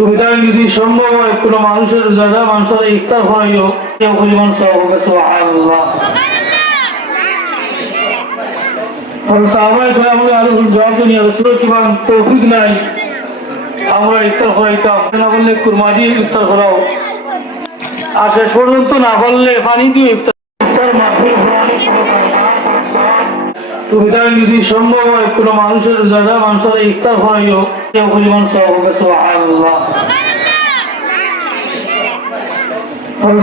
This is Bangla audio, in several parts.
সুবিধায় যদি সম্ভব হয় কোনো মানুষের জায়গা মানুষের ইফতার করাইও পরিমাণ সব হবে সুবহানাল্লাহ। সাহাবায়ে কেরামের আরো জবাব নিয়ে রাসূলের কিমান তৌফিক নাই আমরা ইফতার করাইতাম না বললে কুরমা দিয়ে ইফতার করাও আর শেষ পর্যন্ত না বললে পানি দিয়ে ইফতার মাহফিল সুবিধায় যদি সম্ভব হয় কোনো মানুষের জায়গা মানুষের ইফতার করাইও পরিমাণ সব হবে সুবহানাল্লাহ।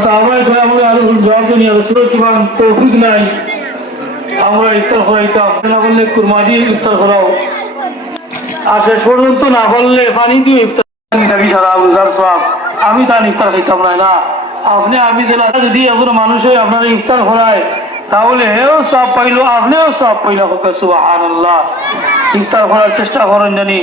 সাহাবায়ে কেরামের আরো জবাব নিয়ে রাসূলের কিমান তৌফিক নাই আমরা ইফতার করাইতাম না বললে কুরমা দিয়ে ইফতার করাও আর শেষ পর্যন্ত না বললে পানি দিয়ে ইফতার সারা বুঝার সব আমি তার ইফতার খাইতাম না আপনি আমি যদি এগুলো মানুষ হয়ে আপনার ইফতার করায় তাহলে এও সব পাইলো আপনিও সব পাইলা হোক সুবহানাল্লাহ। ইফতার করার চেষ্টা করেন জানি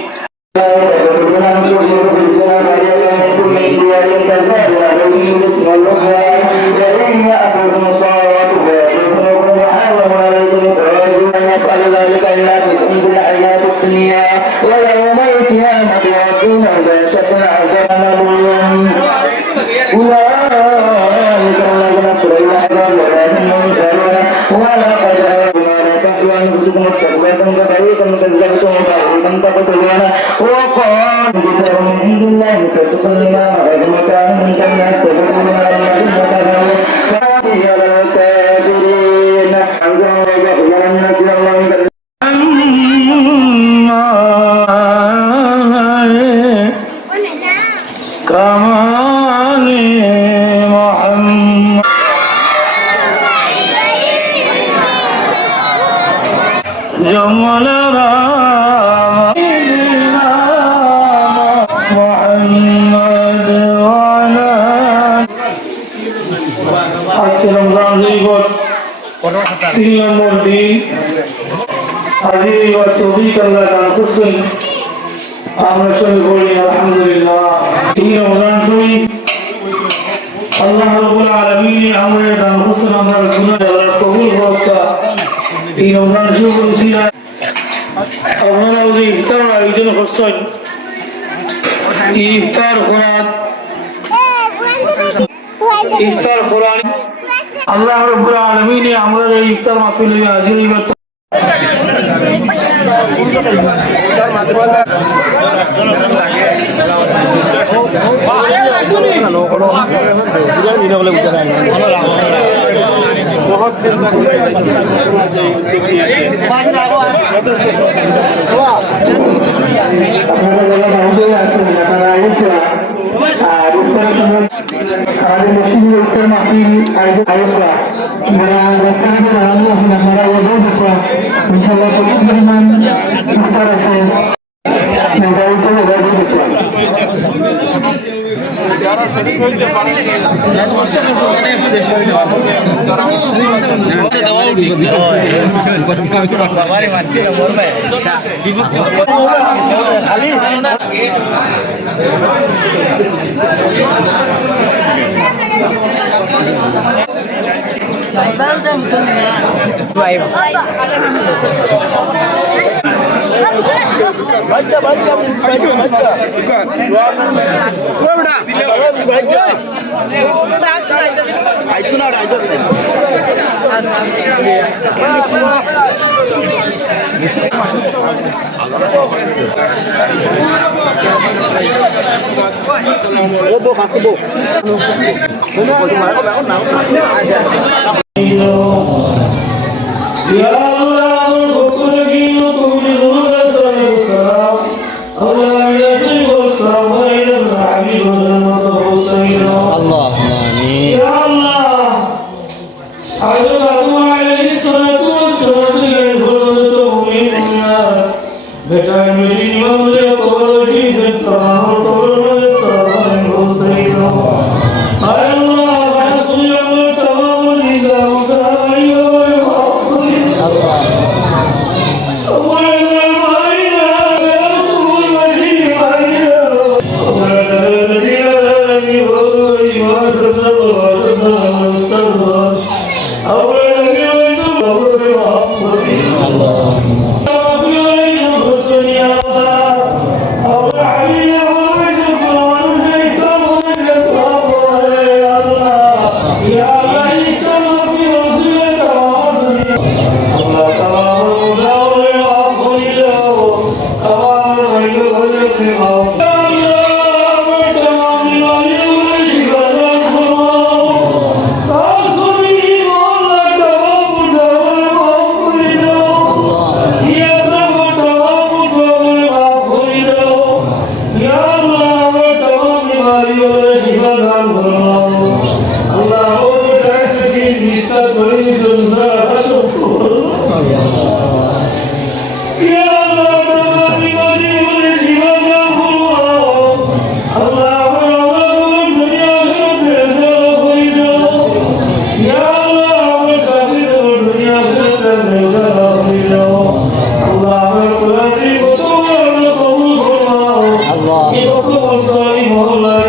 আমরা সবাই বলি আলহামদুলিল্লাহ। এই রমজান শরীফ আল্লাহ রাব্বুল আলামিন আমাদের দান করছেন, আমরা গুনাহ আল্লাহ কবুল করুন। এই রমজান শরীফ বলছিলা আপনারা ওই ইফতার আয়োজন করছেন, ইফতার কোরআন আল্লাহ রাব্বুল আলামিন আমরা এই ইফতার মাহফিলে হাজির হইতে बहुत चिंता baca itu nah itu ya Allah Allah বিমারিওয়ালা শিফা দান করো আল্লাহ আমাদের কাছ থেকে নিস্তার করে জন্য আসো ইয়া আল্লাহ আমার বিমারিওয়ালা শিফা দান করো আল্লাহ আমার দুনিয়া থেকে বের করে দাও ইয়া আল্লাহ আমার সাথে দুনিয়া থেকে বের করে দাও আল্লাহ আমার কোরআনের কত কবুল করো আল্লাহ কত বছর মহল্লা